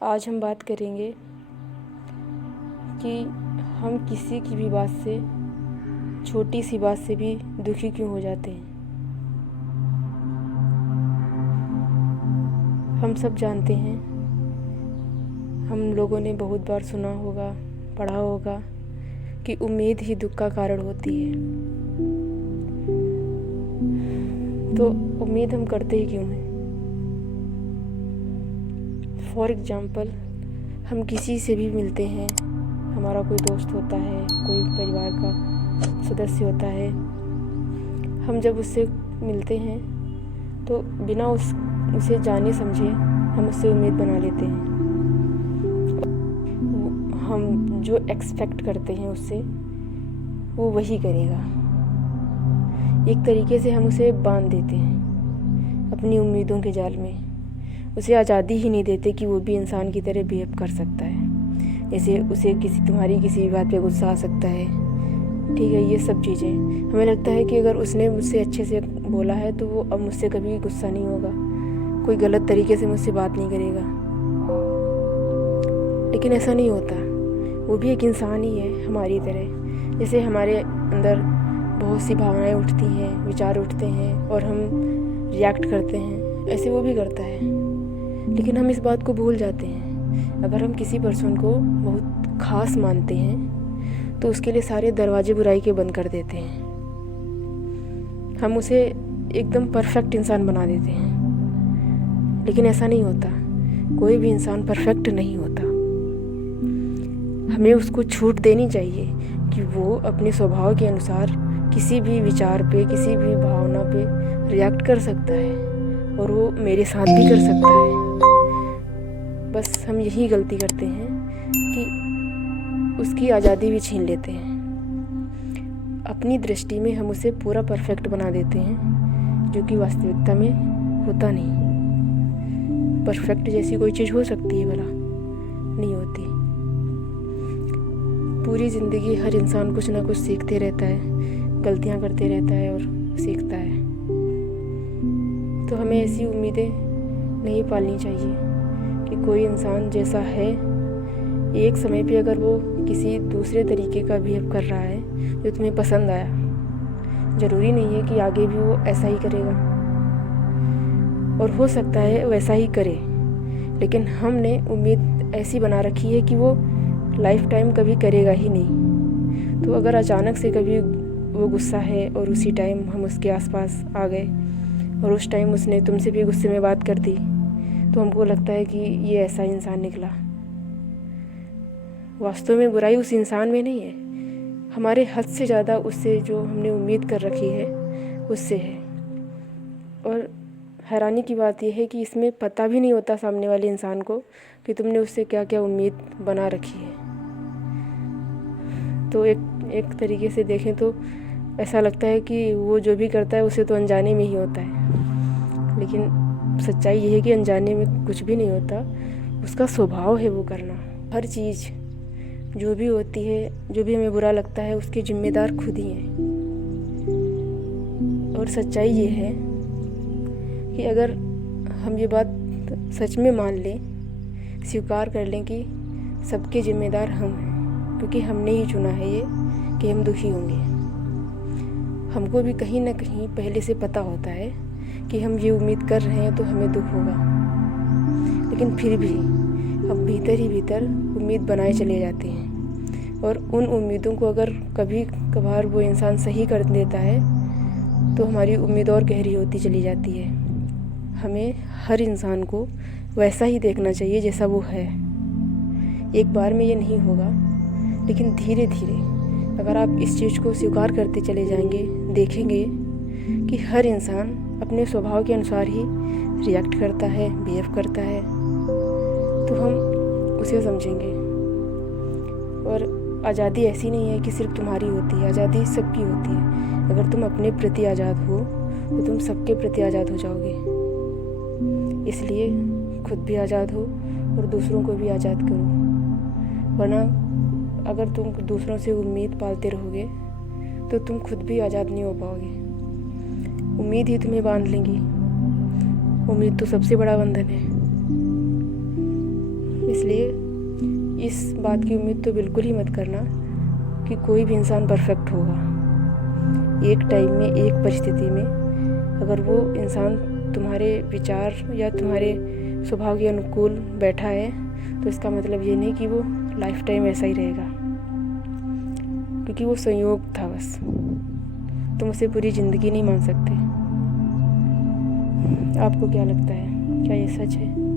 आज हम बात करेंगे कि हम किसी की भी बात से, छोटी सी बात से भी दुखी क्यों हो जाते हैं। हम सब जानते हैं, हम लोगों ने बहुत बार सुना होगा, पढ़ा होगा कि उम्मीद ही दुख का कारण होती है। तो उम्मीद हम करते ही क्यों हैं? फॉर एग्ज़ाम्पल, हम किसी से भी मिलते हैं, हमारा कोई दोस्त होता है, कोई परिवार का सदस्य होता है, हम जब उससे मिलते हैं तो बिना उसे जाने समझे हम उससे उम्मीद बना लेते हैं। हम जो एक्सपेक्ट करते हैं उससे, वो वही करेगा। एक तरीके से हम उसे बांध देते हैं अपनी उम्मीदों के जाल में। उसे आज़ादी ही नहीं देते कि वो भी इंसान की तरह बिहेव कर सकता है। जैसे उसे तुम्हारी किसी भी बात पे गुस्सा आ सकता है, ठीक है, ये सब चीज़ें। हमें लगता है कि अगर उसने मुझसे अच्छे से बोला है तो वो अब मुझसे कभी गुस्सा नहीं होगा, कोई गलत तरीके से मुझसे बात नहीं करेगा। लेकिन ऐसा नहीं होता। वो भी एक इंसान ही है हमारी तरह। जैसे हमारे अंदर बहुत सी भावनाएं उठती हैं, विचार उठते हैं और हम रिएक्ट करते हैं, ऐसे वो भी करता है। लेकिन हम इस बात को भूल जाते हैं, अगर हम किसी पर्सन को बहुत ख़ास मानते हैं तो उसके लिए सारे दरवाजे बुराई के बंद कर देते हैं। हम उसे एकदम परफेक्ट इंसान बना देते हैं। लेकिन ऐसा नहीं होता, कोई भी इंसान परफेक्ट नहीं होता। हमें उसको छूट देनी चाहिए कि वो अपने स्वभाव के अनुसार किसी भी विचार पे, किसी भी भावना पे रिएक्ट कर सकता है, और वो मेरे साथ भी कर सकता है। बस हम यही गलती करते हैं कि उसकी आज़ादी भी छीन लेते हैं। अपनी दृष्टि में हम उसे पूरा परफेक्ट बना देते हैं, जो कि वास्तविकता में होता नहीं। परफेक्ट जैसी कोई चीज़ हो सकती है भला? नहीं होती। पूरी ज़िंदगी हर इंसान कुछ ना कुछ सीखते रहता है, गलतियाँ करते रहता है और सीखता है। तो हमें ऐसी उम्मीदें नहीं पालनी चाहिए कि कोई इंसान जैसा है, एक समय पे अगर वो किसी दूसरे तरीके का बिहेव कर रहा है जो तुम्हें पसंद आया, ज़रूरी नहीं है कि आगे भी वो ऐसा ही करेगा। और हो सकता है वैसा ही करे, लेकिन हमने उम्मीद ऐसी बना रखी है कि वो लाइफ टाइम कभी करेगा ही नहीं। तो अगर अचानक से कभी वो गुस्सा है और उसी टाइम हम उसके आसपास आ गए और उस टाइम उसने तुमसे भी गुस्से में बात कर दी, तो हमको लगता है कि ये ऐसा इंसान निकला। वास्तव में बुराई उस इंसान में नहीं है, हमारे हद से ज़्यादा उससे जो हमने उम्मीद कर रखी है उससे है। और हैरानी की बात यह है कि इसमें पता भी नहीं होता सामने वाले इंसान को कि तुमने उससे क्या क्या उम्मीद बना रखी है। तो एक तरीके से देखें तो ऐसा लगता है कि वो जो भी करता है उसे तो अनजाने में ही होता है। लेकिन सच्चाई ये है कि अनजाने में कुछ भी नहीं होता, उसका स्वभाव है वो करना। हर चीज़ जो भी होती है, जो भी हमें बुरा लगता है, उसके जिम्मेदार खुद ही हैं। और सच्चाई ये है कि अगर हम ये बात सच में मान लें, स्वीकार कर लें कि सबके जिम्मेदार हम हैं, क्योंकि हमने ही चुना है ये कि हम दुखी होंगे। हमको भी कहीं ना कहीं पहले से पता होता है कि हम ये उम्मीद कर रहे हैं तो हमें दुख होगा, लेकिन फिर भी हम भीतर ही भीतर उम्मीद बनाए चले जाते हैं। और उन उम्मीदों को अगर कभी कभार वो इंसान सही कर देता है तो हमारी उम्मीद और गहरी होती चली जाती है। हमें हर इंसान को वैसा ही देखना चाहिए जैसा वो है। एक बार में ये नहीं होगा, लेकिन धीरे धीरे अगर आप इस चीज़ को स्वीकार करते चले जाएंगे, देखेंगे कि हर इंसान अपने स्वभाव के अनुसार ही रिएक्ट करता है, बिहेव करता है, तो हम उसे समझेंगे। और आज़ादी ऐसी नहीं है कि सिर्फ तुम्हारी होती है, आज़ादी सबकी होती है। अगर तुम अपने प्रति आज़ाद हो तो तुम सबके प्रति आज़ाद हो जाओगे। इसलिए खुद भी आज़ाद हो और दूसरों को भी आज़ाद करो। वरना अगर तुम दूसरों से उम्मीद पालते रहोगे तो तुम खुद भी आज़ाद नहीं हो पाओगे। उम्मीद ही तुम्हें बांध लेंगी। उम्मीद तो सबसे बड़ा बंधन है। इसलिए इस बात की उम्मीद तो बिल्कुल ही मत करना कि कोई भी इंसान परफेक्ट होगा। एक टाइम में, एक परिस्थिति में अगर वो इंसान तुम्हारे विचार या तुम्हारे स्वभाव के अनुकूल बैठा है तो इसका मतलब ये नहीं कि वो लाइफ टाइम ऐसा ही रहेगा, क्योंकि वो संयोग था बस। तुम उसे पूरी ज़िंदगी नहीं मान सकते। आपको क्या लगता है, क्या ये सच है?